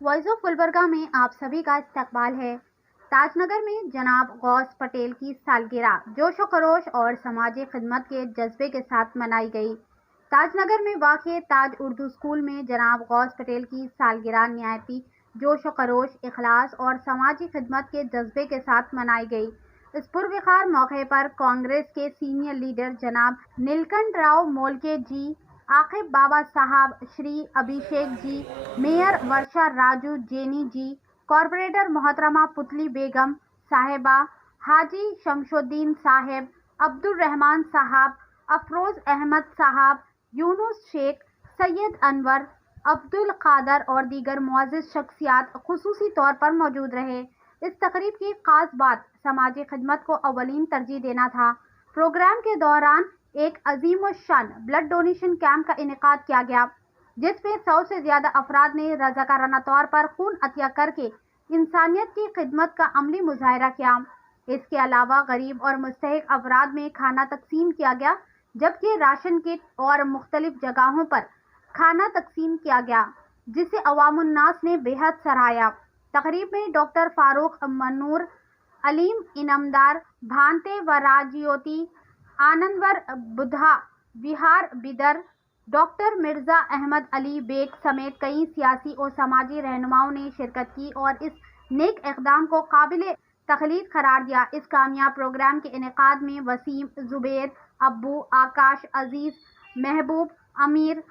Voice of Gulbarga में आप सभी का इस्तकबाल है। ताजनगर में जनाब गौस पटेल की सालगिरह जोश व खरोश और समाजी खिदमत के जज्बे के साथ मनाई गई। ताजनगर में वाक़ ताज उर्दू स्कूल में जनाब गौस पटेल की सालगिरह नहायती जोश व खरोश, इखलास और समाजी खिदमत के जज्बे के साथ मनाई गई। इस पुरवकार मौके पर कांग्रेस के सीनियर लीडर जनाब नीलकंठ राव मोलके जी, आकिब बाबा साहब, श्री अभिषेक जी, मेयर वर्षा राजू जेनी जी, कॉरपोरेटर मोहतरमा पुतली बेगम साहिबा, हाजी शमशुद्दीन साहिब, अब्दुल रहमान साहब, अफरोज अहमद साहब, यूनुस शेख, सैयद अनवर, अब्दुल कादर और दीगर मुअज़्ज़िज़ शख्सियात खुसूसी तौर पर मौजूद रहे। इस तकरीब की खास बात समाजी खिदमत को अवलीन तरजीह देना था। प्रोग्राम के दौरान एक अजीमुश्शान ब्लड डोनेशन कैंप का इनेकाद किया गया, जिसमें 100 से ज़्यादा अफराद ने रज़ाकाराना तौर पर खून अतिया करके इंसानियत की खिदमत का अमली मुजाहिरा किया। इसके अलावा गरीब और मुस्तहिक अफराद में खाना तकसीम किया गया, जबकि राशन किट और मुख्तलिफ जगहों पर खाना तकसीम किया गया, जिसे अवामुन्नास ने बेहद सराहा। तकरीब में डॉक्टर फारूक मनूर, अलीम इनामदार, भांते व राजयोती, आनंदवर बुधा, विहार बिदर, डॉक्टर मिर्ज़ा अहमद अली बेग समेत कई सियासी और समाजी रहनुमाओं ने शिरकत की और इस नेक इक़दाम को काबिल तखलीद करार दिया। इस कामयाब प्रोग्राम के इनेकाद में वसीम, जुबैर, अब्बू, आकाश, अजीज़, महबूब, अमीर,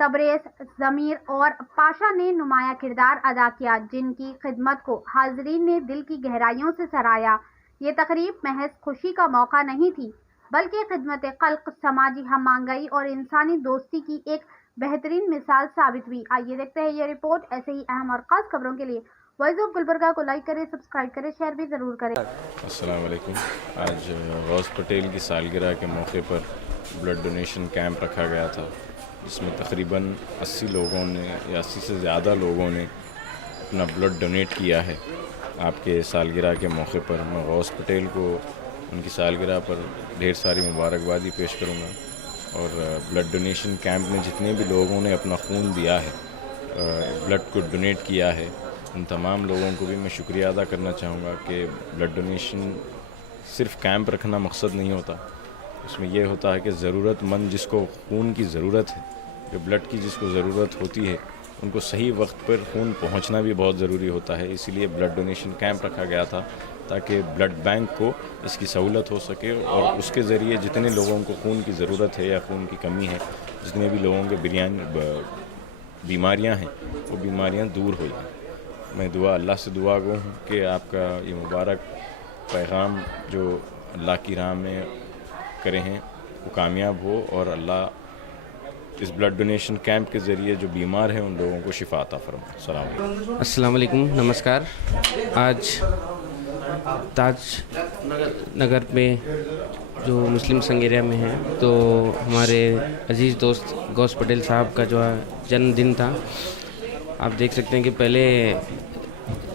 तबरेज़, ज़मीर और पाशा ने नुमाया किरदार अदा किया, जिनकी खिदमत को हाज़रीन ने दिल की गहराइयों से सराहा। ये तकरीब महज खुशी का मौका नहीं थी, बल्कि खिदमत खल्क़, समाजी हम-आहंगी और इंसानी दोस्ती की एक बेहतरीन मिसाल साबित हुई। आइए देखते हैं ये रिपोर्ट। ऐसे ही अहम और ख़ास खबरों के लिए वॉइस ऑफ गुलबर्गा को लाइक करें, सब्सक्राइब करें, शेयर भी ज़रूर करें। अस्सलाम वालेकुम। आज गौस पटेल की सालगिरह के मौके पर ब्लड डोनेशन कैंप रखा गया था, जिसमें तकरीबन 80 लोगों ने या 80 से ज़्यादा लोगों ने अपना ब्लड डोनेट किया है। आपके सालगिरह के मौके पर मैं गौस पटेल को उनकी सालगिरह पर ढेर सारी मुबारकबादी पेश करूँगा और ब्लड डोनेशन कैंप में जितने भी लोगों ने अपना खून दिया है, ब्लड को डोनेट किया है, उन तमाम लोगों को भी मैं शुक्रिया अदा करना चाहूँगा कि ब्लड डोनेशन सिर्फ़ कैंप रखना मकसद नहीं होता। उसमें यह होता है कि ज़रूरतमंद जिसको खून की ज़रूरत है, जो ब्लड की जिसको ज़रूरत होती है, उनको सही वक्त पर खून पहुंचना भी बहुत ज़रूरी होता है। इसीलिए ब्लड डोनेशन कैंप रखा गया था ताकि ब्लड बैंक को इसकी सहूलत हो सके और उसके ज़रिए जितने लोगों को खून की ज़रूरत है या खून की कमी है, जितने भी लोगों के बीमारियां हैं, वो बीमारियां दूर हो जाएं। मैं अल्लाह से दुआ गो हूँ कि आपका ये मुबारक पैगाम जो अल्लाह की राह में करे हैं वो कामयाब हो और अल्लाह इस ब्लड डोनेशन कैंप के ज़रिए जो बीमार हैं उन लोगों को शिफा अता फरमाए। अस्सलाम वालेकुम, नमस्कार। आज ताज नगर में जो मुस्लिम संघ एरिया में है, तो हमारे अजीज़ दोस्त गौस पटेल साहब का जो जन्मदिन था। आप देख सकते हैं कि पहले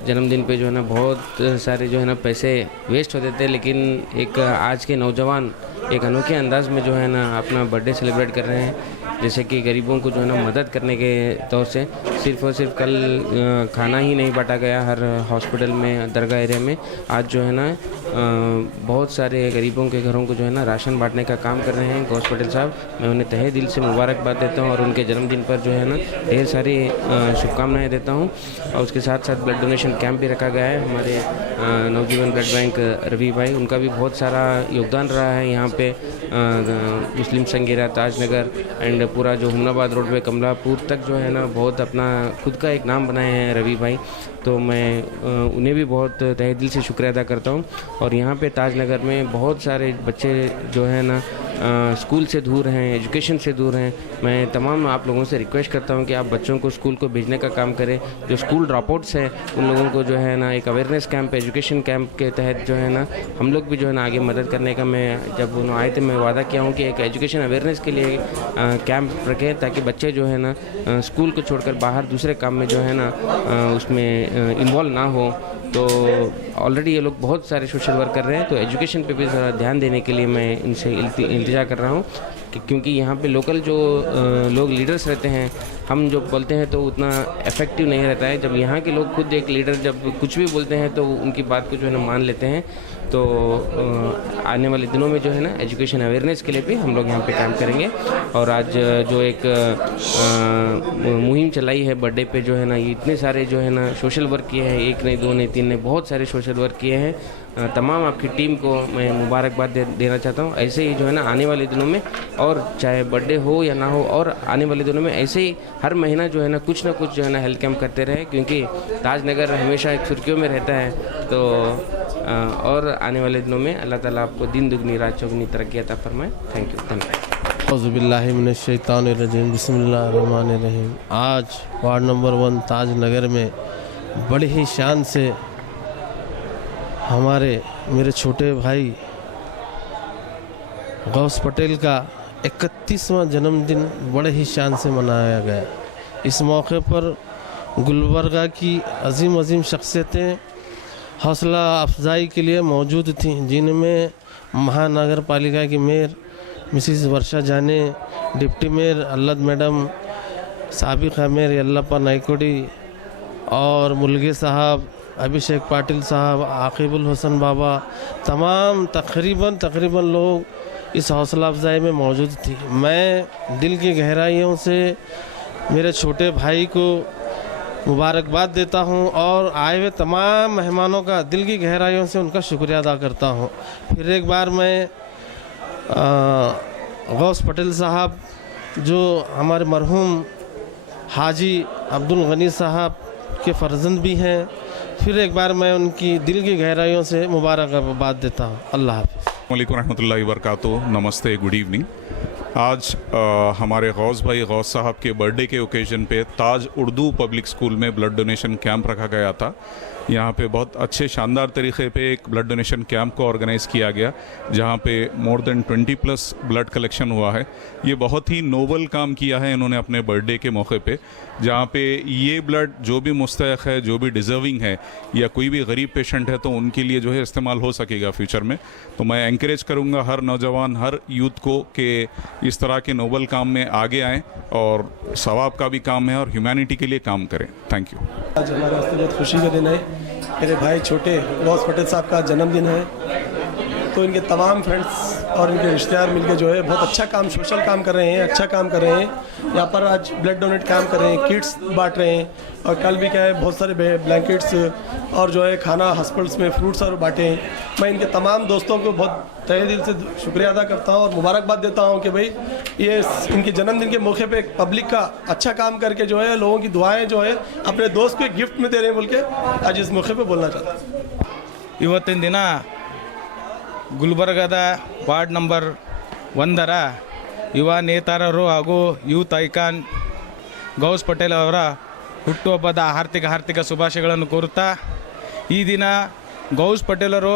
जन्मदिन पे जो है ना बहुत सारे जो है ना पैसे वेस्ट होते थे, लेकिन एक आज के नौजवान एक अनोखे अंदाज में जो है ना अपना बर्थडे सेलिब्रेट कर रहे हैं। जैसे कि गरीबों को जो है ना मदद करने के तौर से सिर्फ़ और सिर्फ कल खाना ही नहीं बांटा गया हर हॉस्पिटल में, दरगाह एरिया में। आज जो है ना बहुत सारे गरीबों के घरों को जो है ना राशन बांटने का काम कर रहे हैं गौस पटेल साहब। मैं उन्हें तहे दिल से मुबारकबाद देता हूं और उनके जन्मदिन पर जो है ना ढेर सारी शुभकामनाएं देता हूं। और उसके साथ साथ ब्लड डोनेशन कैंप भी रखा गया है। हमारे नवजीवन ब्लड बैंक रवि भाई, उनका भी बहुत सारा योगदान रहा है यहाँ पे मुस्लिम संघ एरिया ताजनगर एंड पूरा जो हुमनाबाद रोड पे कमलापुर तक जो है ना बहुत अपना खुद का एक नाम बनाए हैं रवि भाई। तो मैं उन्हें भी बहुत तहे दिल से शुक्रिया अदा करता हूँ। और यहाँ पे ताजनगर में बहुत सारे बच्चे जो है ना स्कूल से दूर हैं, एजुकेशन से दूर हैं। मैं तमाम आप लोगों से रिक्वेस्ट करता हूँ कि आप बच्चों को स्कूल को भेजने का काम करें। जो स्कूल ड्रॉपआउट्स हैं उन लोगों को जो है ना एक अवेयरनेस कैंप, एजुकेशन कैंप के तहत जो है ना हम लोग भी जो है ना आगे मदद करने का, मैं जब उन्होंने आए थे मैं वादा किया हूँ कि एक एजुकेशन अवेयरनेस के लिए कैंप रखें, ताकि बच्चे जो है ना स्कूल को छोड़कर बाहर दूसरे काम में जो है ना उसमें इन्वॉल्व ना हो। तो ऑलरेडी ये लोग बहुत सारे सोशल वर्क कर रहे हैं, तो एजुकेशन पे भी ज़रा ध्यान देने के लिए मैं इनसे इल्तिजा कर रहा हूँ। क्योंकि यहाँ पे लोकल जो लोग लीडर्स रहते हैं, हम जो बोलते हैं तो उतना इफेक्टिव नहीं रहता है। जब यहाँ के लोग खुद एक लीडर जब कुछ भी बोलते हैं तो उनकी बात को जो है ना मान लेते हैं। तो आने वाले दिनों में जो है ना एजुकेशन अवेयरनेस के लिए भी हम लोग यहाँ पे काम करेंगे। और आज जो एक मुहिम चलाई है बर्थडे पे, जो है ना ये इतने सारे जो है ना सोशल वर्क किए हैं, एक नहीं दो नहीं तीन नहीं, बहुत सारे सोशल वर्क किए हैं। तमाम आपकी टीम को मैं मुबारकबाद देना चाहता हूँ। ऐसे ही जो है ना आने वाले दिनों में, और चाहे बर्थडे हो या ना हो, और आने वाले दिनों में ऐसे ही हर महीना जो है ना कुछ जो है ना हेल्थ कैंप करते रहे, क्योंकि ताजनगर हमेशा एक सुर्खियों में रहता है। तो और आने वाले दिनों में अल्लाह ताला आपको दिन दुगनी रात चौगुनी तरक्की अता फरमाए। थैंक यू, धन्यवाद। औज़ुबिल्लाहि मिनश्शैतानिर्रजीम, बिस्मिल्लाहिर्रहमानिर्रहीम। आज वार्ड नंबर 1 ताजनगर में बड़ी ही शान से मेरे छोटे भाई गौस पटेल का 31वां जन्मदिन बड़े ही शान से मनाया गया। इस मौके पर गुलबर्गा की अजीम शख्सियतें हौसला अफजाई के लिए मौजूद थीं, जिनमें महानगर पालिका की मेयर मिसिस वर्षा जाने, डिप्टी मेयर अल्लद मैडम, साबिक़ा मेयर यल्लप्पा नाइकोडी और मुलगे साहब, अभिषेक पाटिल साहब, आकिबुल हुसन बाबा, तमाम तकरीबन लोग इस हौसला अफजाई में मौजूद थी। मैं दिल की गहराइयों से मेरे छोटे भाई को मुबारकबाद देता हूं और आए हुए तमाम मेहमानों का दिल की गहराइयों से उनका शुक्रिया अदा करता हूं। फिर एक बार मैं गौस पटेल साहब, जो हमारे मरहूम हाजी अब्दुल गनी साहब के फर्जंद भी हैं, फिर एक बार मैं उनकी दिल की गहराइयों से मुबारकबाद देता हूँ। अल्लाह हाफ़िज़। वालेकुम रहमतुल्लाहि व बरकातुहू। नमस्ते, गुड इवनिंग। आज हमारे गौस भाई गौस साहब के बर्थडे के ओकेजन पे ताज उर्दू पब्लिक स्कूल में ब्लड डोनेशन कैंप रखा गया था। यहाँ पे बहुत अच्छे शानदार तरीके पे एक ब्लड डोनेशन कैंप को ऑर्गेनाइज़ किया गया, जहाँ पे मोर देन 20+ ब्लड कलेक्शन हुआ है। ये बहुत ही नोबल काम किया है इन्होंने अपने बर्थडे के मौके पे, जहाँ पे ये ब्लड जो भी मुस्तहक़ है, जो भी डिज़र्विंग है, या कोई भी गरीब पेशेंट है, तो उनके लिए जो है इस्तेमाल हो सकेगा फ्यूचर में। तो मैं एनकरेज करूँगा हर नौजवान, हर यूथ को कि इस तरह के नोबल काम में आगे आएँ, और सवाब का भी काम है और ह्यूमैनिटी के लिए काम करें। Thank you. आज हमारे वास्ते बहुत खुशी का दिन है। मेरे भाई छोटे गौस पटेल साहब का जन्मदिन है, तो इनके तमाम फ्रेंड्स और इनके रिश्तेदार मिलकर जो है बहुत अच्छा काम, सोशल काम कर रहे हैं, अच्छा काम कर रहे हैं। यहाँ पर आज ब्लड डोनेट काम कर रहे हैं, किट्स बांट रहे हैं, और कल भी क्या है बहुत सारे ब्लैंकेट्स और जो है खाना हॉस्पिटल्स में फ्रूट्स और बांटे हैं। मैं इनके तमाम दोस्तों को बहुत तहे दिल से शुक्रिया अदा करता हूँ और मुबारकबाद देता हूँ कि भाई ये इनके जन्मदिन के मौके पे एक पब्लिक का अच्छा काम करके जो है लोगों की दुआएं जो है अपने दोस्त को एक गिफ्ट में दे रहे हैं बोल के आज इस मौके पे बोलना चाहता हूँ। ಇವತ್ತಿನ ದಿನ ಗುಲ್ಬರ್ಗದ ವಾರ್ಡ್ ನಂಬರ್ 1ರ ಯುವ ನೇತಾರರು ಹಾಗೂ ಯೂತ್ ಐಕಾನ್ ಗೌಸ್ ಪಟೇಲ್ ಅವರ ಹುಟ್ಟುಹಬ್ಬದ ಹಾರ್ದಿಕ ಶುಭಾಶಯಗಳನ್ನು ಕೋರುತ್ತಾ, ಈ ದಿನ ಗೌಸ್ ಪಟೇಲರು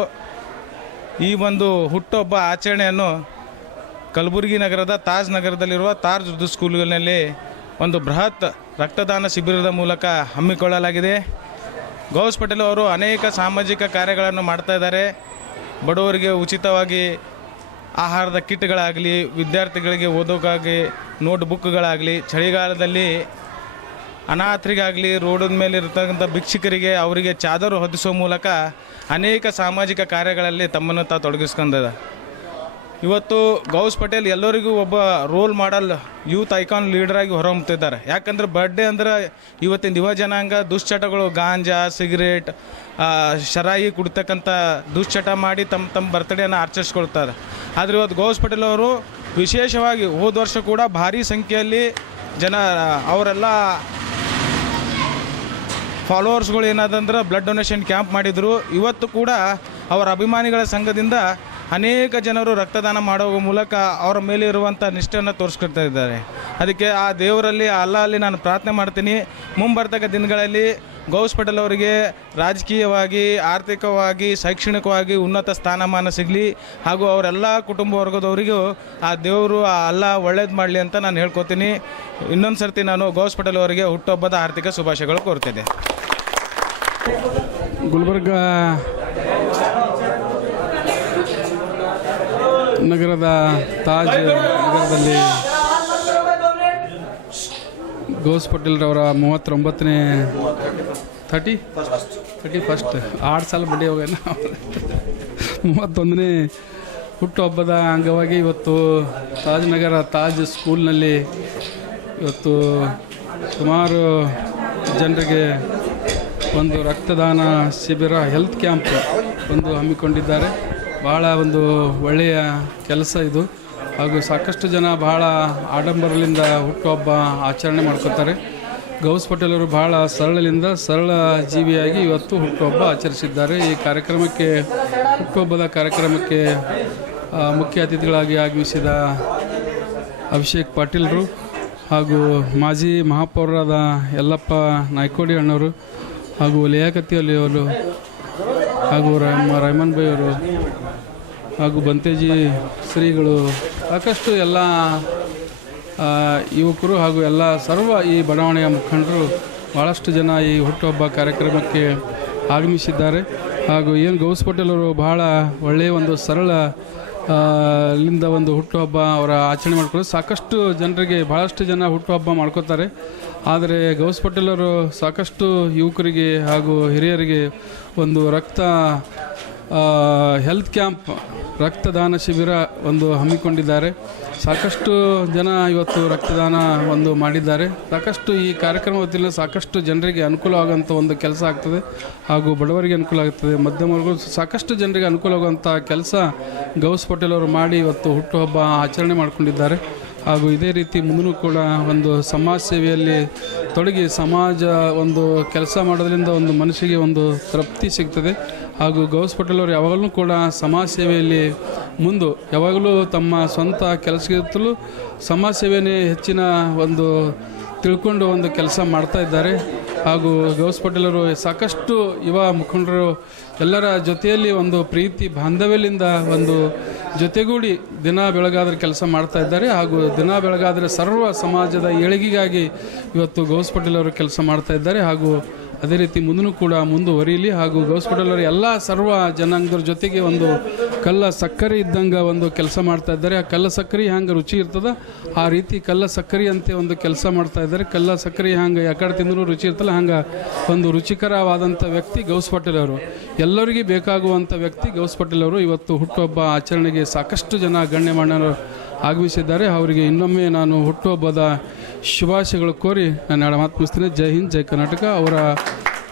ಈ ಒಂದು ಹುಟ್ಟುಹಬ್ಬ ಆಚರಣೆಯನ್ನು ಕಲಬುರಗಿ ನಗರದ ತಾಜ್ ನಗರದಲ್ಲಿರುವ ತಾಜ್ ಉರ್ದು ಸ್ಕೂಲ್ನಲ್ಲಿ ಒಂದು ಬೃಹತ್ ರಕ್ತದಾನ ಶಿಬಿರದ ಮೂಲಕ ಹಮ್ಮಿಕೊಳ್ಳಲಾಗಿದೆ। ಗೌಸ್ ಪಟೇಲ್ ಅವರು ಅನೇಕ ಸಾಮಾಜಿಕ ಕಾರ್ಯಗಳನ್ನು ಮಾಡ್ತಾ ಇದ್ದಾರೆ। ಬಡವರಿಗೆ ಉಚಿತವಾಗಿ ಆಹಾರದ ಕಿಟ್ಗಳಾಗಲಿ, ವಿದ್ಯಾರ್ಥಿಗಳಿಗೆ ಓದೋಕ್ಕಾಗಿ ನೋಟ್ ಬುಕ್ಗಳಾಗಲಿ, ಚಳಿಗಾಲದಲ್ಲಿ ಅನಾಥರಿಗಾಗಲಿ, ರೋಡಿನ ಮೇಲೆ ಇರತಕ್ಕಂಥ ಭಿಕ್ಷುಕರಿಗೆ ಅವರಿಗೆ ಚಾದರು ಹೊದಿಸುವ ಮೂಲಕ ಅನೇಕ ಸಾಮಾಜಿಕ ಕಾರ್ಯಗಳಲ್ಲಿ ತಮ್ಮನ್ನು ತಾವು ತೊಡಗಿಸ್ಕೊಂಡಿದೆ। ಇವತ್ತು ಗೌಸ್ ಪಟೇಲ್ ಎಲ್ಲರಿಗೂ ಒಬ್ಬ ರೋಲ್ ಮಾಡೆಲ್ ಯೂತ್ ಐಕಾನ್ ಲೀಡರಾಗಿ ಹೊರಹೊಮ್ಮುತ್ತಿದ್ದಾರೆ। ಯಾಕಂದರೆ ಬರ್ಡೇ ಅಂದ್ರೆ ಇವತ್ತಿನ ಯುವ ಜನಾಂಗ ದುಶ್ಚಟಗಳು, ಗಾಂಜಾ, ಸಿಗರೇಟ್, ಶರಾಯಿ ಕುಡ್ತಕ್ಕಂಥ ದುಶ್ಚಟ ಮಾಡಿ ತಮ್ಮ ಬರ್ತ್ಡೇನ ಆಚರಿಸ್ಕೊಳ್ತಾರೆ। ಆದರೆ ಇವತ್ತು ಗೌಸ್ ಪಟೇಲ್ ಅವರು ವಿಶೇಷವಾಗಿ ಹೋದ ವರ್ಷ ಕೂಡ ಭಾರೀ ಸಂಖ್ಯೆಯಲ್ಲಿ ಅವರೆಲ್ಲ ಫಾಲೋವರ್ಸ್ಗಳು ಏನಾದಂದ್ರೆ ಬ್ಲಡ್ ಡೊನೇಷನ್ ಕ್ಯಾಂಪ್ ಮಾಡಿದರು। ಇವತ್ತು ಕೂಡ ಅವರ ಅಭಿಮಾನಿಗಳ ಸಂಘದಿಂದ ಅನೇಕ ಜನರು ರಕ್ತದಾನ ಮಾಡುವ ಮೂಲಕ ಅವರ ಮೇಲೆ ಇರುವಂಥ ನಿಷ್ಠೆಯನ್ನು ತೋರಿಸ್ಕೊಳ್ತಾ ಇದ್ದಾರೆ। ಅದಕ್ಕೆ ಆ ದೇವರಲ್ಲಿ ಅಲ್ಲಾಲ್ಲಿ ನಾನು ಪ್ರಾರ್ಥನೆ ಮಾಡ್ತೀನಿ, ಮುಂಬರ್ತಕ್ಕ ದಿನಗಳಲ್ಲಿ ಗೌಸ್ ಪಟೇಲ್ ಅವರಿಗೆ ರಾಜಕೀಯವಾಗಿ, ಆರ್ಥಿಕವಾಗಿ, ಶೈಕ್ಷಣಿಕವಾಗಿ ಉನ್ನತ ಸ್ಥಾನಮಾನ ಸಿಗಲಿ, ಹಾಗೂ ಅವರೆಲ್ಲ ಕುಟುಂಬ ವರ್ಗದವರಿಗೂ ಆ ದೇವರು ಆ ಅಲ್ಲಾ ಒಳ್ಳೇದು ಮಾಡಲಿ ಅಂತ ನಾನು ಹೇಳ್ಕೊತೀನಿ। ಇನ್ನೊಂದು ಸರ್ತಿ ನಾನು ಗೌಸ್ ಪಟೇಲ್ ಅವರಿಗೆ ಹುಟ್ಟುಹಬ್ಬದ ಆರ್ಥಿಕ ಶುಭಾಶಯಗಳು ಕೋರ್ತಿದ್ದೆ। ಗುಲ್ಬರ್ಗ ನಗರದ ತಾಜ್ ನಗರದಲ್ಲಿ ಗೌಸ್ ಪಟೇಲ್ರವರ 39ನೇ 31st 8 ಸಾಲ ಬಡ್ಡಿ ಹೋಗೋಣ 31ನೇ ಹುಟ್ಟುಹಬ್ಬದ ಅಂಗವಾಗಿ ಇವತ್ತು ತಾಜ್ ನಗರ ತಾಜ್ ಸ್ಕೂಲ್ನಲ್ಲಿ ಇವತ್ತು ಸುಮಾರು ಜನರಿಗೆ ಒಂದು ರಕ್ತದಾನ ಶಿಬಿರ ಹೆಲ್ತ್ ಕ್ಯಾಂಪ್ ಒಂದು ಹಮ್ಮಿಕೊಂಡಿದ್ದಾರೆ. ಭಾಳ ಒಂದು ಒಳ್ಳೆಯ ಕೆಲಸ ಇದು. ಹಾಗೂ ಸಾಕಷ್ಟು ಜನ ಭಾಳ ಆಡಂಬರದಿಂದ ಹುಟ್ಟುಹಬ್ಬ ಆಚರಣೆ ಮಾಡ್ಕೋತಾರೆ. ಗೌಸ್ ಪಟೇಲರು ಭಾಳ ಸರಳ ಜೀವಿಯಾಗಿ ಇವತ್ತು ಹುಟ್ಟುಹಬ್ಬ ಆಚರಿಸಿದ್ದಾರೆ. ಈ ಕಾರ್ಯಕ್ರಮಕ್ಕೆ ಹುಟ್ಟುಹಬ್ಬದ ಕಾರ್ಯಕ್ರಮಕ್ಕೆ ಮುಖ್ಯ ಅತಿಥಿಗಳಾಗಿ ಆಗಮಿಸಿದ ಅಭಿಷೇಕ್ ಪಾಟೀಲ್ರು ಹಾಗೂ ಮಾಜಿ ಮಹಾಪೌರರಾದ ಯಲ್ಲಪ್ಪ ನಾಯ್ಕೋಡಿ ಅಣ್ಣವರು ಹಾಗೂ ಲಿಯಾಕತ್ತಿ ಅಲಿಯವರು ಹಾಗೂ ರಹಮಾನ್ ಬೈ ಅವರು ಹಾಗೂ ಬಂತೇಜಿ ಶ್ರೀಗಳು, ಸಾಕಷ್ಟು ಎಲ್ಲ ಯುವಕರು ಹಾಗೂ ಎಲ್ಲ ಸರ್ವ ಈ ಬಡಾವಣೆಯ ಮುಖಂಡರು ಭಾಳಷ್ಟು ಜನ ಈ ಹುಟ್ಟುಹಬ್ಬ ಕಾರ್ಯಕ್ರಮಕ್ಕೆ ಆಗಮಿಸಿದ್ದಾರೆ. ಹಾಗೂ ಏನು ಗೌಸ್ ಪಟೇಲ್ ಅವರು ಭಾಳ ಒಳ್ಳೆಯ ಒಂದು ಸರಳ ಲಿಂದ ಒಂದು ಹುಟ್ಟುಹಬ್ಬ ಅವರ ಆಚರಣೆ ಮಾಡ್ಕೊಳ್ಳೋದು. ಸಾಕಷ್ಟು ಜನರಿಗೆ ಭಾಳಷ್ಟು ಜನ ಹುಟ್ಟುಹಬ್ಬ ಮಾಡ್ಕೋತಾರೆ. ಆದರೆ ಗೌಸ್ ಪಟೇಲ್ ಅವರು ಸಾಕಷ್ಟು ಯುವಕರಿಗೆ ಹಾಗೂ ಹಿರಿಯರಿಗೆ ಒಂದು ಹೆಲ್ತ್ ಕ್ಯಾಂಪ್ ರಕ್ತದಾನ ಶಿಬಿರ ಒಂದು ಹಮ್ಮಿಕೊಂಡಿದ್ದಾರೆ. ಸಾಕಷ್ಟು ಜನ ಇವತ್ತು ರಕ್ತದಾನ ಒಂದು ಮಾಡಿದ್ದಾರೆ. ಸಾಕಷ್ಟು ಈ ಕಾರ್ಯಕ್ರಮ ವತಿಯಿಂದ ಸಾಕಷ್ಟು ಜನರಿಗೆ ಅನುಕೂಲವಾಗುವಂಥ ಒಂದು ಕೆಲಸ ಆಗ್ತದೆ ಹಾಗೂ ಬಡವರಿಗೆ ಅನುಕೂಲ ಆಗ್ತದೆ, ಮಧ್ಯಮ ವರ್ಗ ಸಾಕಷ್ಟು ಜನರಿಗೆ ಅನುಕೂಲವಾಗುವಂಥ ಕೆಲಸ ಗೌಸ್ ಪಟೇಲ್ ಅವರು ಮಾಡಿ ಇವತ್ತು ಹುಟ್ಟುಹಬ್ಬ ಆಚರಣೆ ಮಾಡಿಕೊಂಡಿದ್ದಾರೆ. ಹಾಗೂ ಇದೇ ರೀತಿ ಮುಂದೂ ಕೂಡ ಒಂದು ಸಮಾಜ ಸೇವೆಯಲ್ಲಿ ತೊಡಗಿ ಸಮಾಜ ಒಂದು ಕೆಲಸ ಮಾಡೋದ್ರಿಂದ ಒಂದು ಮನಸ್ಸಿಗೆ ಒಂದು ತೃಪ್ತಿ ಸಿಗ್ತದೆ. ಹಾಗೂ ಗೌಸ್ ಪಟೇಲ್ ಅವರು ಯಾವಾಗಲೂ ಕೂಡ ಸಮಾಜ ಸೇವೆಯಲ್ಲಿ ಯಾವಾಗಲೂ ತಮ್ಮ ಸ್ವಂತ ಕೆಲಸಕ್ಕಿಂತಲೂ ಸಮಾಜ ಸೇವೆಯೇ ಹೆಚ್ಚಿನ ಒಂದು ತಿಳ್ಕೊಂಡು ಒಂದು ಕೆಲಸ ಮಾಡ್ತಾ ಇದ್ದಾರೆ. ಹಾಗೂ ಗೌಸ್ ಪಟೇಲ್ ಅವರು ಸಾಕಷ್ಟು ಯುವ ಮುಖಂಡರು ಎಲ್ಲರ ಜೊತೆಯಲ್ಲಿ ಒಂದು ಪ್ರೀತಿ ಬಾಂಧವ್ಯದಿಂದ ಒಂದು ಜೊತೆಗೂಡಿ ದಿನ ಬೆಳಗಾದರೆ ಕೆಲಸ ಮಾಡ್ತಾ ಇದ್ದಾರೆ. ಹಾಗೂ ದಿನ ಬೆಳಗಾದರೆ ಸರ್ವ ಸಮಾಜದ ಏಳಿಗೆಗಾಗಿ ಇವತ್ತು ಗೌಸ್ ಪಟೇಲ್ ಅವರು ಕೆಲಸ ಮಾಡ್ತಾ ಇದ್ದಾರೆ. ಹಾಗೂ ಅದೇ ರೀತಿ ಮುಂದೂ ಕೂಡ ಮುಂದುವರಿಯಲಿ. ಹಾಗೂ ಗೌಸ್ ಪಟೇಲ್ ಅವರು ಎಲ್ಲ ಸರ್ವ ಜನಾಂಗದ ಜೊತೆಗೆ ಒಂದು ಕಲ್ಲ ಸಕ್ಕರೆ ಇದ್ದಂಗೆ ಒಂದು ಕೆಲಸ ಮಾಡ್ತಾ ಇದ್ದಾರೆ. ಆ ಕಲ್ಲ ಸಕ್ಕರೆ ಹ್ಯಾಂಗೆ ರುಚಿ ಇರ್ತದೆ ಆ ರೀತಿ ಕಲ್ಲ ಸಕ್ಕರೆ ಅಂತೆ ಒಂದು ಕೆಲಸ ಮಾಡ್ತಾ ಇದ್ದಾರೆ. ಕಲ್ಲ ಸಕ್ಕರೆ ಹ್ಯಾಂಗೆ ಯಾಕಡೆ ತಿಂದರೂ ರುಚಿ ಇರ್ತಲ್ಲ ಹಂಗೆ ಒಂದು ರುಚಿಕರವಾದಂಥ ವ್ಯಕ್ತಿ ಗೌಸ್ ಪಟೇಲ್ ಅವರು. ಎಲ್ಲರಿಗೂ ಬೇಕಾಗುವಂಥ ವ್ಯಕ್ತಿ ಗೌಸ್ ಪಟೇಲ್ ಅವರು. ಇವತ್ತು ಹುಟ್ಟುಹಬ್ಬ ಆಚರಣೆಗೆ ಸಾಕಷ್ಟು ಜನ ಗಣ್ಯಮಾನ್ಯರು ಆಗಮಿಸಿದ್ದಾರೆ. ಅವರಿಗೆ ಇನ್ನೊಮ್ಮೆ ನಾನು ಹುಟ್ಟುಹಬ್ಬದ ಶುಭಾಶಯಗಳು ಕೋರಿ ನಾನು ಎರಡು ಮಾತು ಮುಗಿಸ್ತೇನೆ. ಜೈ ಹಿಂದ್, ಜೈ ಕರ್ನಾಟಕ. ಅವರ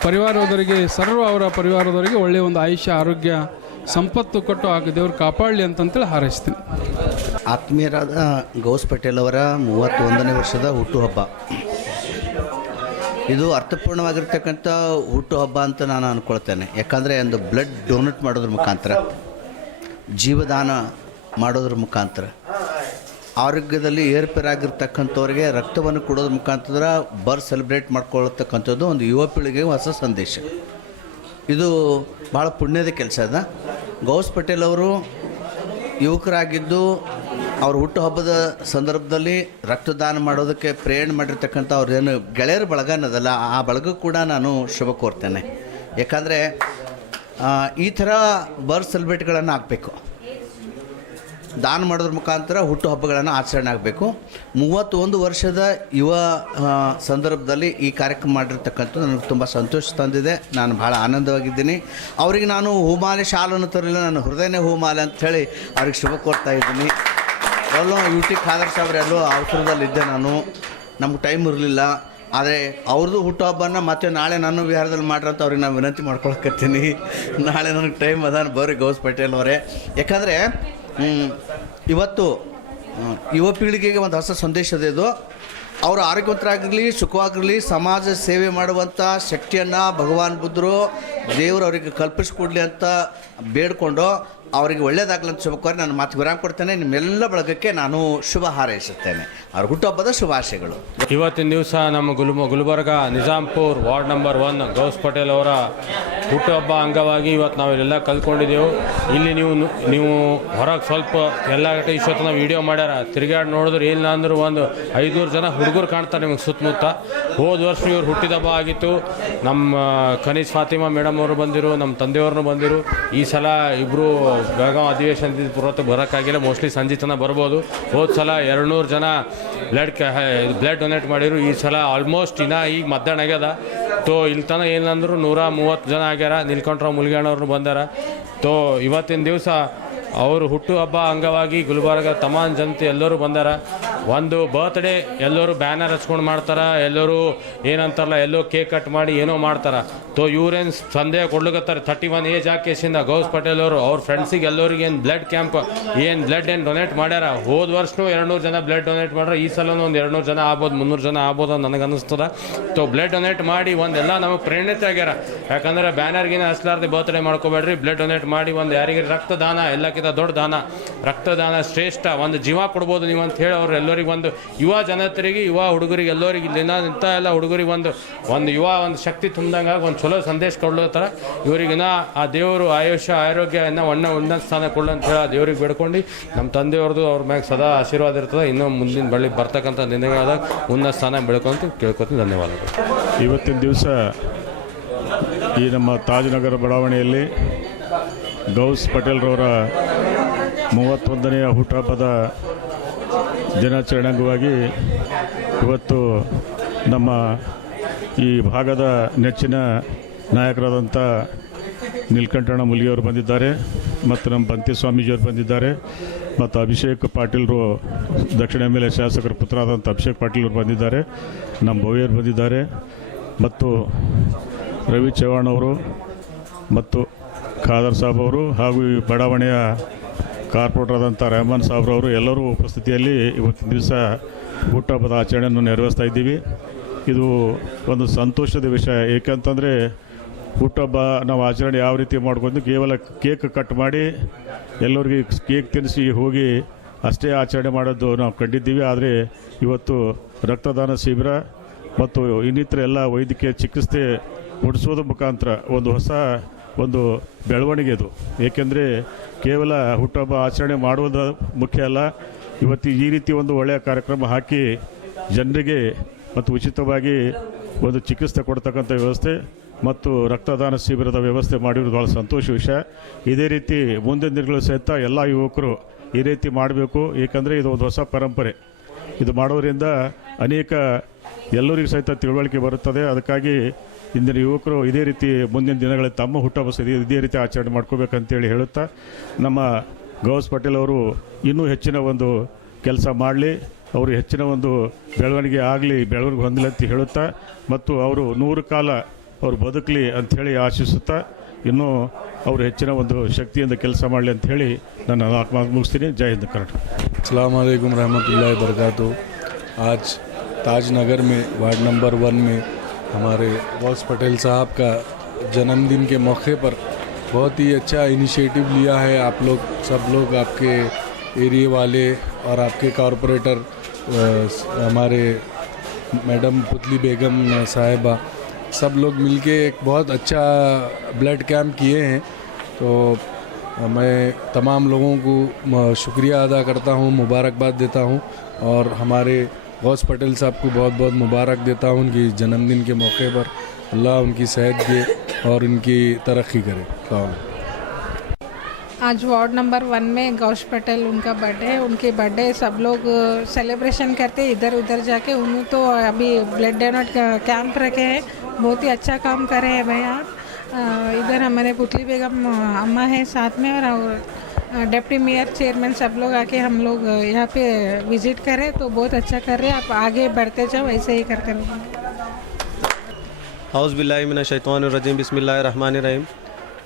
ಪರಿವಾರದವರಿಗೆ ಅವರ ಪರಿವಾರದವರಿಗೆ ಒಳ್ಳೆಯ ಒಂದು ಆಯುಷ್ಯ, ಆರೋಗ್ಯ, ಸಂಪತ್ತು ಕೊಟ್ಟು ದೇವರು ಕಾಪಾಡಲಿ ಅಂತಂತೇಳಿ ಹಾರೈಸ್ತೀನಿ. ಆತ್ಮೀಯರಾದ ಗೌಸ್ ಪಟೇಲ್ ಅವರ 31ನೇ ವರ್ಷದ ಹುಟ್ಟುಹಬ್ಬ ಇದು ಅರ್ಥಪೂರ್ಣವಾಗಿರ್ತಕ್ಕಂಥ ಹುಟ್ಟುಹಬ್ಬ ಅಂತ ನಾನು ಅಂದ್ಕೊಳ್ತೇನೆ. ಯಾಕಂದರೆ ಒಂದು ಬ್ಲಡ್ ಡೊನೇಟ್ ಮಾಡೋದ್ರ ಮುಖಾಂತರ, ಜೀವದಾನ ಮಾಡೋದ್ರ ಮುಖಾಂತರ, ಆರೋಗ್ಯದಲ್ಲಿ ಏರ್ಪೇರಾಗಿರ್ತಕ್ಕಂಥವ್ರಿಗೆ ರಕ್ತವನ್ನು ಕೊಡೋದ್ರ ಮುಖಾಂತರ ಸೆಲೆಬ್ರೇಟ್ ಮಾಡ್ಕೊಳ್ತಕ್ಕಂಥದ್ದು ಒಂದು ಯುವ ಪೀಳಿಗೆಗೆ ಹೊಸ ಸಂದೇಶ. ಇದು ಭಾಳ ಪುಣ್ಯದ ಕೆಲಸ ಅದ. ಗೌಸ್ ಪಟೇಲ್ ಅವರು ಯುವಕರಾಗಿದ್ದು ಅವ್ರ ಹುಟ್ಟುಹಬ್ಬದ ಸಂದರ್ಭದಲ್ಲಿ ರಕ್ತದಾನ ಮಾಡೋದಕ್ಕೆ ಪ್ರೇರಣೆ ಮಾಡಿರ್ತಕ್ಕಂಥ ಅವ್ರೇನು ಗೆಳೆಯರ ಬಳಗ ಅನ್ನೋದಲ್ಲ, ಆ ಬಳಗ ಕೂಡ ನಾನು ಶುಭ ಕೋರ್ತೇನೆ. ಯಾಕಂದರೆ ಈ ಥರ ಸೆಲೆಬ್ರೇಟ್ಗಳನ್ನು ಆಗಬೇಕು. ದಾನ ಮಾಡೋದ್ರ ಮುಖಾಂತರ ಹುಟ್ಟುಹಬ್ಬಗಳನ್ನು ಆಚರಣೆ ಆಗಬೇಕು. 31 ವರ್ಷದ ಯುವ ಸಂದರ್ಭದಲ್ಲಿ ಈ ಕಾರ್ಯಕ್ರಮ ಮಾಡಿರ್ತಕ್ಕಂಥದ್ದು ನನಗೆ ತುಂಬ ಸಂತೋಷ ತಂದಿದೆ. ನಾನು ಭಾಳ ಆನಂದವಾಗಿದ್ದೀನಿ. ಅವರಿಗೆ ನಾನು ಹೂಮಾಲೆ ಶಾಲನ್ನು ತರಲಿಲ್ಲ, ನಾನು ಹೃದಯನೇ ಹೂಮಾಲೆ ಅಂಥೇಳಿ ಅವ್ರಿಗೆ ಶುಭ ಕೋರ್ತಾ ಇದ್ದೀನಿ. ಎಲ್ಲೋ ಯುಟಿ ಖಾದರ್ ಸಾಹೇಬ್ರೆಲ್ಲೋ ಅವಸರದಲ್ಲಿದ್ದೆ, ನಮ್ಗೆ ಟೈಮ್ ಇರಲಿಲ್ಲ. ಆದರೆ ಅವ್ರದ್ದು ಹುಟ್ಟುಹಬ್ಬನ ಮತ್ತೆ ನಾಳೆ ನಾನು ವಿಹಾರದಲ್ಲಿ ಮಾಡ್ರಿ ಅಂತ ಅವ್ರಿಗೆ ನಾನು ವಿನಂತಿ ಮಾಡ್ಕೊಳಕತ್ತೀನಿ. ನಾಳೆ ನನಗೆ ಟೈಮ್ ಅದಾನ, ಬರ್ರಿ ಗೌಸ್ ಪಟೇಲ್ ಅವರೇ. ಯಾಕಂದರೆ ಇವತ್ತು ಯುವ ಪೀಳಿಗೆಗೆ ಒಂದು ಹೊಸ ಸಂದೇಶದ ಇದು. ಅವರು ಆರೋಗ್ಯವಂತರಾಗಿರಲಿ, ಸುಖವಾಗಿರಲಿ, ಸಮಾಜ ಸೇವೆ ಮಾಡುವಂಥ ಶಕ್ತಿಯನ್ನು ಭಗವಾನ್ ಬುದ್ಧರು ದೇವರು ಅವರಿಗೆ ಕಲ್ಪಿಸಿಕೊಡ್ಲಿ ಅಂತ ಬೇಡಿಕೊಂಡು ಅವರಿಗೆ ಒಳ್ಳೆಯದಾಗಲಿ ಅಂತ ಶುಭಕೋರಿ ನಾನು ಮಾತು ವಿರಾಮ ಕೊಡ್ತೇನೆ. ನಿಮ್ಮೆಲ್ಲ ಬಳಗಕ್ಕೆ ನಾನು ಶುಭ ಹಾರೈಸುತ್ತೇನೆ. ಅವ್ರ ಹುಟ್ಟುಹಬ್ಬದ ಶುಭಾಶಯಗಳು. ಇವತ್ತಿನ ದಿವಸ ನಮ್ಮ ಗುಲ್ಬರ್ಗ ನಿಜಾಂಪುರ್ ವಾರ್ಡ್ ನಂಬರ್ 1 ಗೌಸ್ ಪಟೇಲ್ ಅವರ ಹುಟ್ಟುಹಬ್ಬ ಅಂಗವಾಗಿ ಇವತ್ತು ನಾವು ಇಲ್ಲೆಲ್ಲ ಕಲ್ತ್ಕೊಂಡಿದ್ದೆವು. ಇಲ್ಲಿ ನೀವು ಹೊರಗೆ ಸ್ವಲ್ಪ ಎಲ್ಲ ಇಷ್ಟೊತ್ತು ನಾವು ವೀಡಿಯೋ ಮಾಡ್ಯಾರ, ತಿರುಗಾಡಿ ನೋಡಿದ್ರೆ ಇಲ್ಲ ಅಂದ್ರೆ ಒಂದು 500 ಜನ ಹುಡುಗರು ಕಾಣ್ತಾರೆ ನಿಮಗೆ ಸುತ್ತಮುತ್ತ. ಹೋದ ವರ್ಷ ಇವ್ರು ಹುಟ್ಟಿದಬ್ಬ ಆಗಿತ್ತು. ನಮ್ಮ ಖನೀಜ್ ಫಾತಿಮಾ ಮೇಡಮ್ ಅವರು ಬಂದಿರು, ನಮ್ಮ ತಂದೆಯವ್ರನ್ನೂ ಬಂದಿರು. ಈ ಸಲ ಇಬ್ಬರು ಬೆಳಗಾವಿ ಅಧಿವೇಶನದಿಂದ ಪೂರ್ವಕ್ಕೆ ಬರೋಕ್ಕಾಗಿಲ್ಲ, ಮೋಸ್ಟ್ಲಿ ಸಂಜೆ ತನಕ ಬರ್ಬೋದು. ಹೋದ ಸಲ 200 ಜನ ಬ್ಲಡ್ ಡೊನೇಟ್ ಮಾಡಿರು. ಈ ಸಲ ಆಲ್ಮೋಸ್ಟ್ ಈಗ ಮಧ್ಯಾಹ್ನ ಆಗ್ಯದ. ತೋ ಇಲ್ಲಿ ತನಕ ಏನಂದ್ರು 130 ಜನ ಆಗ್ಯಾರ. ನೀಲ್ಕಂಠರಾವ್ ಮುಲ್ಗಾಣವ್ರು ಬಂದಾರ. ತೋ ಇವತ್ತಿನ ದಿವಸ ಅವರು ಹುಟ್ಟುಹಬ್ಬ ಅಂಗವಾಗಿ ಗುಲ್ಬರ್ಗ ತಮಾಮ್ ಜನತೆ ಎಲ್ಲರೂ ಬಂದಾರ. ಒಂದು ಬರ್ತ್ಡೇ ಎಲ್ಲರೂ ಬ್ಯಾನರ್ ಹಚ್ಕೊಂಡು ಮಾಡ್ತಾರೆ, ಎಲ್ಲರೂ ಏನಂತಾರಲ್ಲ ಎಲ್ಲೋ ಕೇಕ್ ಕಟ್ ಮಾಡಿ ಏನೋ ಮಾಡ್ತಾರೆ. ತೋ ಇವ್ರೇನು ಸಂದೇಹ ಕೊಡ್ಲಿಕತ್ತಾರೆ 31 ಏಜ್ ಆಕೇಸಿಂದ ಗೌಸ್ ಪಟೇಲ್ ಅವರು ಅವ್ರ ಫ್ರೆಂಡ್ಸಿಗೆ ಎಲ್ಲರಿಗೆ ಏನು ಬ್ಲಡ್ ಕ್ಯಾಂಪ್ ಬ್ಲಡ್ ಡೊನೇಟ್ ಮಾಡ್ಯಾರ. ಹೋದ ವರ್ಷನೂ 200 ಜನ ಬ್ಲಡ್ ಡೊನೇಟ್ ಮಾಡ್ಯಾರ. ಈ ಸಲ ಒಂದು 200 ಜನ ಆಗ್ಬೋದು, 300 ಜನ ಆಗ್ಬೋದು ಅಂತ ನನಗೆ ಅನ್ನಿಸ್ತದ. ತೋ ಬ್ಲಡ್ ಡೊನೇಟ್ ಮಾಡಿ ಒಂದೆಲ್ಲ ನಮಗೆ ಪ್ರೇರಣೆ ಆಗ್ಯಾರ. ಯಾಕಂದ್ರೆ ಬ್ಯಾನರ್ಗಿನ ಹಚ್ಲಾರ್ದೆ ಬರ್ತ್ಡೇ ಮಾಡ್ಕೋಬೇಡ್ರಿ, ಬ್ಲಡ್ ಡೊನೇಟ್ ಮಾಡಿ ಒಂದು ಯಾರಿಗೆ ರಕ್ತದಾನ ಎಲ್ಲಕ್ಕಿಂತ ದೊಡ್ಡ ದಾನ, ರಕ್ತದಾನ ಶ್ರೇಷ್ಠ, ಒಂದು ಜೀವ ಕೊಡ್ಬೋದು ನೀವು ಅಂತ ಹೇಳಿ ಅವ್ರು ಎಲ್ಲರಿಗೆ ಒಂದು ಯುವ ಜನತರಿಗೆ ಯುವ ಹುಡುಗರಿಗೆ ಎಲ್ಲರಿಗೆ ಇಲ್ಲಿನ ಇಂಥ ಎಲ್ಲ ಹುಡುಗರಿಗೆ ಒಂದು ಯುವ ಒಂದು ಶಕ್ತಿ ತುಂಬಿದಂಗೆ ಒಂದು ಚಲೋ ಸಂದೇಶ ಕೊಡ್ಲತ್ತಾರ. ಇವರಿಗಿನ ಆ ದೇವರು ಆಯುಷ್ಯ ಆರೋಗ್ಯ ಉನ್ನತ ಸ್ಥಾನ ಕೊಡ್ಲು ಅಂತ ಹೇಳಿ ಆ ದೇವ್ರಿಗೆ ಬೇಡ್ಕೊಂಡು ನಮ್ಮ ತಂದೆಯವ್ರದ್ದು ಅವ್ರ ಮ್ಯಾಗ ಸದಾ ಆಶೀರ್ವಾದ ಇರ್ತದೆ. ಇನ್ನೂ ಮುಂದಿನ ಬಳಿ ಬರ್ತಕ್ಕಂಥ ದಿನಗಳಾದಾಗ ಉನ್ನತ ಸ್ಥಾನ ಬೆಳ್ಕೊಂತ ಕೇಳ್ಕೊತೀನಿ. ಧನ್ಯವಾದಗಳು. ಇವತ್ತಿನ ದಿವಸ ಈ ನಮ್ಮ ತಾಜ್ನಗರ ಬಡಾವಣೆಯಲ್ಲಿ ಗೌಸ್ ಪಟೇಲ್ರವರ 31ನೆಯ ಹುಟ್ಟುಹಬ್ಬದ ದಿನಾಚರಣೆ ಅಂಗವಾಗಿ ಇವತ್ತು ನಮ್ಮ ಈ ಭಾಗದ ನೆಚ್ಚಿನ ನಾಯಕರಾದಂಥ ನೀಲಕಂಠಣ್ಣ ಮುಲ್ಗಿಯವರು ಬಂದಿದ್ದಾರೆ, ಮತ್ತು ನಮ್ಮ ಬಂತಿ ಸ್ವಾಮೀಜಿಯವರು ಬಂದಿದ್ದಾರೆ, ಮತ್ತು ಅಭಿಷೇಕ್ ಪಾಟೀಲ್ರು ದಕ್ಷಿಣ MLA ಶಾಸಕರ ಪುತ್ರರಾದಂಥ ಅಭಿಷೇಕ್ ಪಾಟೀಲ್ರು ಬಂದಿದ್ದಾರೆ, ನಮ್ಮ ಭವ್ಯರು ಬಂದಿದ್ದಾರೆ, ಮತ್ತು ರವಿ ಚವ್ಹಾಣ್ ಅವರು ಮತ್ತು ಖಾದರ್ ಸಾಬ್ ಅವರು ಹಾಗೂ ಈ ಬಡಾವಣೆಯ ಕಾರ್ಪೊರೇಟರ್ ಆದಂಥ ರೆಹಮಾನ್ ಸಾಬ್ರವರು ಎಲ್ಲರೂ ಉಪಸ್ಥಿತಿಯಲ್ಲಿ ಇವತ್ತಿನ ದಿವಸ ಹುಟ್ಟುಹಬ್ಬದ ಆಚರಣೆಯನ್ನು ನೆರವೇರಿಸ್ತಾ ಇದ್ದೀವಿ. ಇದು ಒಂದು ಸಂತೋಷದ ವಿಷಯ. ಏಕೆಂತಂದರೆ ಹುಟ್ಟುಹಬ್ಬ ನಾವು ಆಚರಣೆ ಯಾವ ರೀತಿ ಮಾಡ್ಕೊಂಡು ಕೇವಲ ಕೇಕ್ ಕಟ್ ಮಾಡಿ ಎಲ್ಲರಿಗೆ ಕೇಕ್ ತಿನ್ನಿಸಿ ಹೋಗಿ ಅಷ್ಟೇ ಆಚರಣೆ ಮಾಡೋದು ನಾವು ಕಂಡಿದ್ದೀವಿ. ಆದರೆ ಇವತ್ತು ರಕ್ತದಾನ ಶಿಬಿರ ಮತ್ತು ಇನ್ನಿತರ ಎಲ್ಲ ವೈದ್ಯಕೀಯ ಚಿಕಿತ್ಸೆ ಕೊಡಿಸೋದ್ರ ಮುಖಾಂತರ ಒಂದು ಹೊಸ ಬೆಳವಣಿಗೆ ಇದು. ಏಕೆಂದರೆ ಕೇವಲ ಹುಟ್ಟುಹಬ್ಬ ಆಚರಣೆ ಮಾಡುವುದು ಮುಖ್ಯ ಅಲ್ಲ, ಇವತ್ತು ಈ ರೀತಿ ಒಂದು ಒಳ್ಳೆಯ ಕಾರ್ಯಕ್ರಮ ಹಾಕಿ ಜನರಿಗೆ ಮತ್ತು ಉಚಿತವಾಗಿ ಒಂದು ಚಿಕಿತ್ಸೆ ಕೊಡ್ತಕ್ಕಂಥ ವ್ಯವಸ್ಥೆ ಮತ್ತು ರಕ್ತದಾನ ಶಿಬಿರದ ವ್ಯವಸ್ಥೆ ಮಾಡಿರೋದು ಭಾಳ ಸಂತೋಷ ವಿಷಯ. ಇದೇ ರೀತಿ ಮುಂದಿನ ದಿನಗಳು ಸಹಿತ ಎಲ್ಲ ಯುವಕರು ಈ ರೀತಿ ಮಾಡಬೇಕು. ಏಕೆಂದರೆ ಇದು ಒಂದು ಹೊಸ ಪರಂಪರೆ. ಇದು ಮಾಡೋದ್ರಿಂದ ಅನೇಕ ಎಲ್ಲರಿಗೂ ಸಹಿತ ತಿಳುವಳಿಕೆ ಬರುತ್ತದೆ. ಅದಕ್ಕಾಗಿ ಇಂದಿನ ಯುವಕರು ಇದೇ ರೀತಿ ಮುಂದಿನ ದಿನಗಳಲ್ಲಿ ತಮ್ಮ ಹುಟ್ಟುಹಬ್ಬ ಇದೇ ರೀತಿ ಆಚರಣೆ ಮಾಡ್ಕೋಬೇಕಂತೇಳಿ ಹೇಳುತ್ತಾ, ನಮ್ಮ ಗೌಸ್ ಪಟೇಲ್ ಅವರು ಇನ್ನೂ ಹೆಚ್ಚಿನ ಒಂದು ಕೆಲಸ ಮಾಡಲಿ, ಅವರು ಹೆಚ್ಚಿನ ಒಂದು ಬೆಳವಣಿಗೆ ಆಗಲಿ, ಬೆಳವಣಿಗೆ ಹೊಂದಲಿ ಅಂತ ಹೇಳುತ್ತಾ, ಮತ್ತು ಅವರು 100 ಕಾಲ ಅವರು ಬದುಕಲಿ ಅಂಥೇಳಿ ಆಶಿಸುತ್ತಾ, ಇನ್ನೂ ಅವರು ಹೆಚ್ಚಿನ ಒಂದು ಶಕ್ತಿಯಿಂದ ಕೆಲಸ ಮಾಡಲಿ ಅಂತ ಹೇಳಿ ನನ್ನ ಮಾತು ಮುಗಿಸ್ತೀನಿ. ಜೈ ಹಿಂದ್ ಕರ್ನಾಟಕ. अस्सलाम वालेकुम रहमतुल्लाहि बरकातहू। आज ताजनगर में वार्ड नंबर 1 में हमारे गौस पटेल साहब का जन्मदिन के मौके पर बहुत ही अच्छा इनिशिएटिव लिया है। आप लोग सब लोग आपके एरिया वाले और आपके कॉरपोरेटर हमारे मैडम पुतली बेगम साहिबा सब लोग मिलके एक बहुत अच्छा ब्लड कैंप किए हैं। तो मैं तमाम लोगों को शुक्रिया अदा करता हूँ, मुबारकबाद देता हूँ, और हमारे गौस पटेल साहब को बहुत बहुत मुबारक देता हूँ उनकी जन्मदिन के मौके पर। अल्लाह उनकी सेहत दे और उनकी तरक्की करे। आज वार्ड नंबर 1 में गौस पटेल उनका बर्थडे है। उनके बर्थडे सब लोग सेलिब्रेशन करते इधर उधर जाके। उन्होंने तो अभी ब्लड डोनेट कैंप रखे हैं, बहुत ही अच्छा काम कर रहे हैं भाई आप। इधर हमारे पुतली बेगम अम्मा है साथ में, और डिप्टी मेयर चेयरमैन सब लोग आके हम लोग यहाँ पे विज़िट करें तो बहुत अच्छा कर रहे हैं। आप आगे बढ़ते जाओ, ऐसे ही करते रहो। औज़ु बिल्लाहि मिनश शैतानिर रजीम, बिस्मिल्लाहिर रहमानिर रहीम।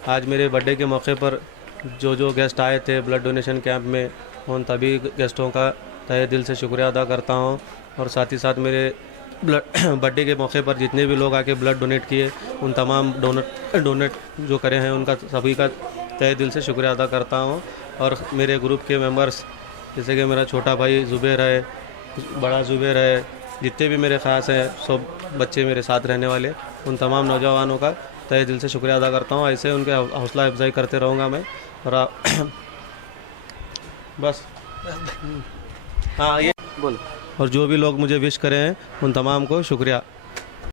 आज मेरे बर्थडे के मौके पर जो गेस्ट आए थे ब्लड डोनेशन कैंप में, उन सभी गेस्टों का तहे दिल से शुक्रिया अदा करता हूँ। और साथ ही साथ मेरे बर्थडे के मौके पर जितने भी लोग आके ब्लड डोनेट किए, उन तमाम डोनेट जो करे हैं उनका सभी का तहे दिल से शुक्रिया अदा करता हूँ। और मेरे ग्रुप के मेंबर्स जैसे कि मेरा छोटा भाई ज़ुबैर है, बड़ा ज़ुबैर है, जितने भी मेरे ख़ास हैं सब बच्चे मेरे साथ रहने वाले, उन तमाम नौजवानों का तहे दिल से शुक्रिया अदा करता हूँ। ऐसे उनके हौसला अफजाई करते रहूँगा मैं। और बस हाँ ये बोल। और जो भी लोग मुझे विश करें हैं उन तमाम को शुक्रिया।